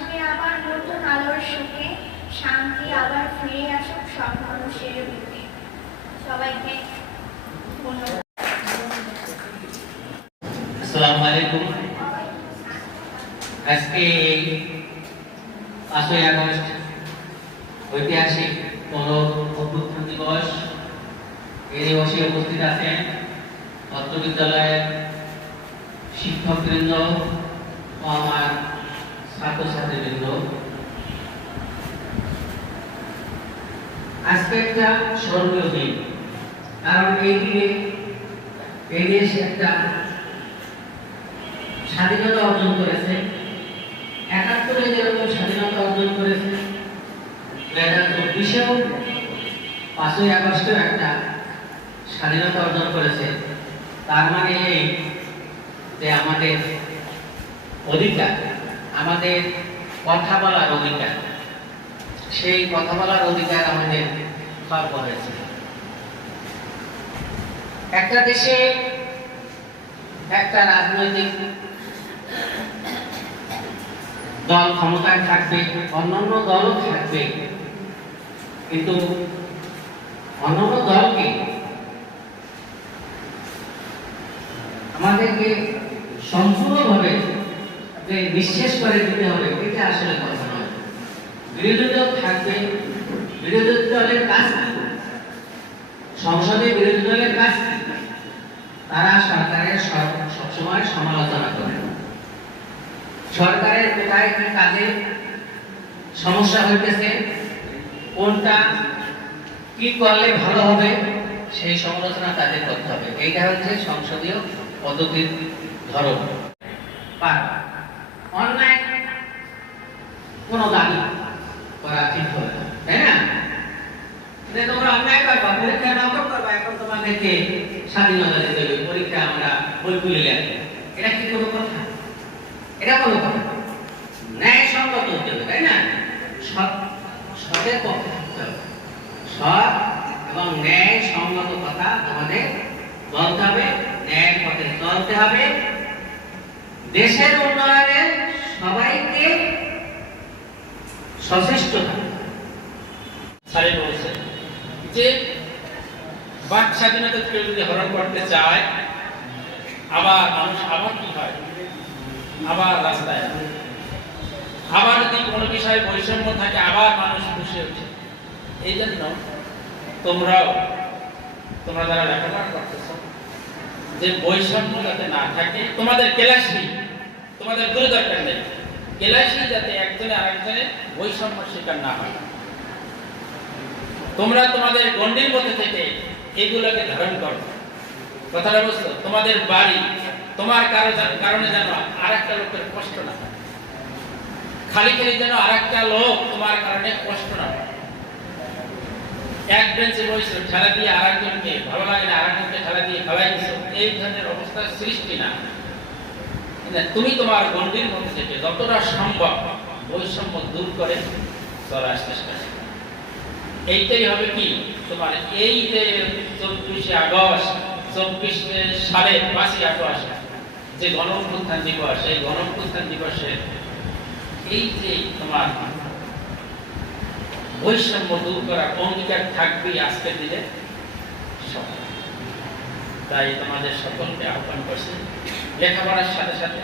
আসবে আবার নতুন আলোর সুখে, শান্তি আবার ফিরে আসুক সব মানুষের বুকে। সবাইকে ধন্যবাদ। আসসালামু আলাইকুম। আজকে 5ই আগস্ট ঐতিহাসিক অভ্যুত্থান দিবস। এই দিবসে উপস্থিত আছেন অত্র বিদ্যালয়ের শিক্ষকবৃন্দ ও আমার ছাত্রছাত্রীবৃন্দ। আজকে একটা স্মরণীয় দিন, কারণ এই দিনে এই দেশ একটা স্বাধীনতা অর্জন করেছে। ৭১-এ যেরকম স্বাধীনতা অর্জন করেছে, ২০২৪-এও 5ই আগস্টেও একটা স্বাধীনতা অর্জন করেছে। তার মানে এই যে আমাদের অধিকার, আমাদের কথা বলার অধিকার, সেই কথা বলার অধিকার আমাদের খর্ব হয়েছে। একটা দেশে একটা রাজনৈতিক দল ক্ষমতায় থাকবে, অন্যান্য দলও থাকবে, কিন্তু অন্যান্য দলকে আমাদেরকে সম্পূর্ণভাবে যে নিঃশেষ করে দিতে হবে, এটা আসলে কথা নয়। বিরোধী দল থাকবে, বিরোধী দলের কাজ সংসদে বিরোধী দলের কাজ তারা সরকারের সবসময় সমালোচনা করে। সরকারের কোথায় কি কাজে সমস্যা হইতেছে, কোনটা কি করলে ভালো হবে, সেই সমালোচনা তাদের করতে হবে। এইটা হচ্ছে সংসদীয় পদ্ধতির ধরন। অন্যায় কোনো দাবি করা ঠিক হবে না, তাই না? তোমরা অন্যায় করবা, পরীক্ষা নকল করবা, এখন তোমাদেরকে স্বাধীনতা দিতে হবে, পরীক্ষা আমরা বই খুলে লিখবো, এটা কি কোনো কথা? এটা কোনো কথা? ন্যায় সঙ্গত হতে হবে, তাই না? সতের পক্ষে থাকতে হবে, সৎ এবং ন্যায় সঙ্গত কথা আমাদের বলতে হবে, ন্যায়ের পথে চলতে হবে। দেশের উন্নয়নে সবাইকে সচেষ্ট থাকতে হবে। স্যারে বলছে যে বাক স্বাধীনতা কেউ যদি হরণ করতে চায়, আবার মানুষ আবার কি হয়, আবার রাস্তায়, আবার যদি কোনো বিষয়ে বৈষম্য থাকে, আবার মানুষ খুশি ওঠে। এই জন্য তোমরা যারা লেখাপড়া করতেছ, যে বৈষম্য যাতে না থাকে, তোমাদের ক্লাসই, তোমাদের কোনো দরকার নেই, ক্লাসই যাতে একজনে আরেকজনের বৈষম্য শিকার না হয়। তোমরা তোমাদের গণ্ডির মধ্যে থেকে এইগুলোকে ধারণ করো। কথাটা বুঝছো? তোমাদের বাড়ি তোমার কারণে যেন আরেকটা লোকের কষ্ট না হয়, খালি যেন আরেকটা লোক তোমার কারণে কষ্ট না হয়। এক বেঞ্চে বসে ঠেলা দিয়ে আরেকজনকে ভালো লাগে না, আরেকজনকে ঠেলা দিয়ে খেলাই দিছো, এই ধরনের অবস্থার সৃষ্টি না। তুমি তোমার গণ্ডির মধ্যে থেকে যতটা সম্ভব বৈষম্য দূর করে চলার চেষ্টা করো। এইটাই হবে কি তোমার এই যে 24শে আগস্ট 24 সালে 5ই আগস্ট যে গণঅভ্যুত্থান দিবস, এই গণঅভ্যুত্থান দিবসে এই যে তোমার বৈষম্য দূর করার অঙ্গীকার থাকবেই আজকের দিনে। তাই তোমাদের সকলকে আহ্বান করছি, লেখাপড়ার সাথে সাথে,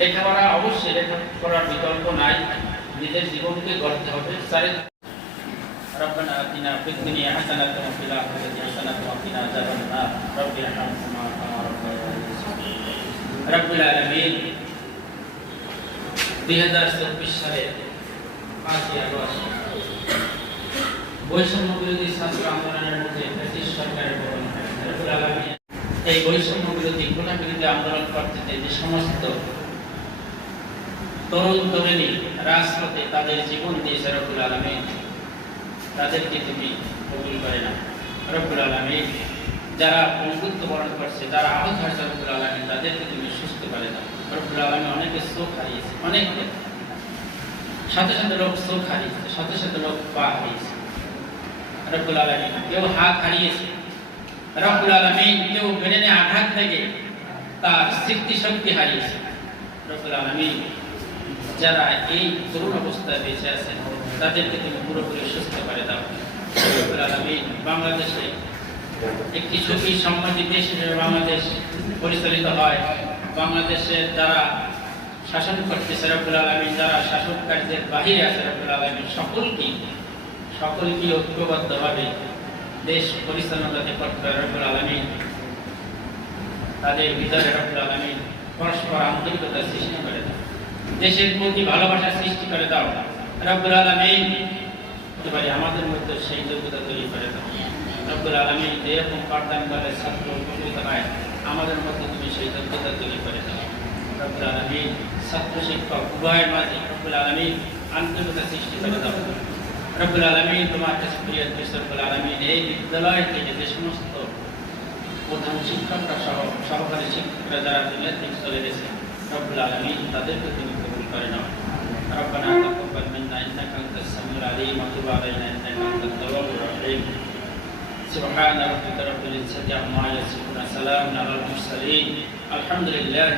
লেখাপড়া অবশ্যই লেখাপড়ার বিকল্প নাই, নিজের জীবনকে গড়তে হবে। ربنا آتنا في الدنيا حسنة وفي الآخرة حسنة وقنا عذاب النار رب ارحمهما كما ربياني صغيرا رب العالمين 2024 সালে 5ই আগস্ট বৈষম্য বিরোধী ছাত্র আন্দোলনের মধ্যে ব্রিটিশ সরকারের পতন হয়। রব্বুল আলামিন এই বৈষম্য বিরোধী কোটা বিরোধী আন্দোলন করতে যে সমস্ত তরুণ তরুণী রাজপথে তাদের জীবন দিয়েছে, রব্বুল আলামিন তাদেরকে তুমি কবুল করে না। রব্বুল আলামিন যারা পঙ্গুত্ব বরণ করছে, যারা আহত হয়েছে, রব্বুল আলামিন তাদেরকে তুমি সুস্থ করে দাও। রব্বুল আলামিন অনেকে চোখ হারিয়েছে, অনেক সাথে সাথে লোক চোখ হারিয়েছে, সাথে সাথে লোক পা হারিয়েছে। রব্বুল আলামিন কেউ হাত হারিয়েছে, রব্বুল আলামিন কেউ ব্রেনে আঘাত লেগে তার স্মৃতি শক্তি হারিয়েছে। রব্বুল আলামিন যারা এই করুণ অবস্থায় বেঁচে আছেন তাদেরকে তুমি পুরোপুরি সুস্থ করে দাও। রব্বুল আলামিন, বাংলাদেশে একটি সুখী সম্মানী দেশ হিসেবে বাংলাদেশ পরিচালিত হয়। বাংলাদেশের যারা শাসন করতেছে রব্বুল আলামিন, যারা শাসনকারীদের বাহিরে আছে রব্বুল আলামিন, সকলকে ঐক্যবদ্ধভাবে দেশ পরিচালনা যাতে করতে পারে রব্বুল আলামিন, তাদের ভিতরে রব্বুল আলামিন পরস্পর আন্তরিকতা সৃষ্টি করে দাও, দেশের প্রতি ভালোবাসা সৃষ্টি করে দাও রব্বুল আলামিন। এবারে আমাদের মধ্যে সেই যোগ্যতা তৈরি করে দাও রব্বুল আলামিন। যেরকম পাঠদান করে ছাত্র উপকৃত হয়, আমাদের মধ্যে তুমি সেই যোগ্যতা তৈরি করে দাও রব্বুল আলামিন। ছাত্র শিক্ষক উভয়ের মাঝে রব্বুল আলামিন আন্তরিকতা সৃষ্টি করে দাও রব্বুল আলামিন। তোমার কাছে প্রিয় রব্বুল আলামিন, এই বিদ্যালয় থেকে যে সমস্ত প্রধান শিক্ষকরা সহ সহকারী শিক্ষকরা যারা দুনিয়া থেকে চলে গেছে রব্বুল আলামিন, তাদেরকে তুমি কবুল করে নাও। ربنا تقبل منا انك انت السميع العليم وتب علينا انك انت التواب الرحيم. سبحان ربك رب العزة عما يصفون، سلام على المرسلين، الحمد لله.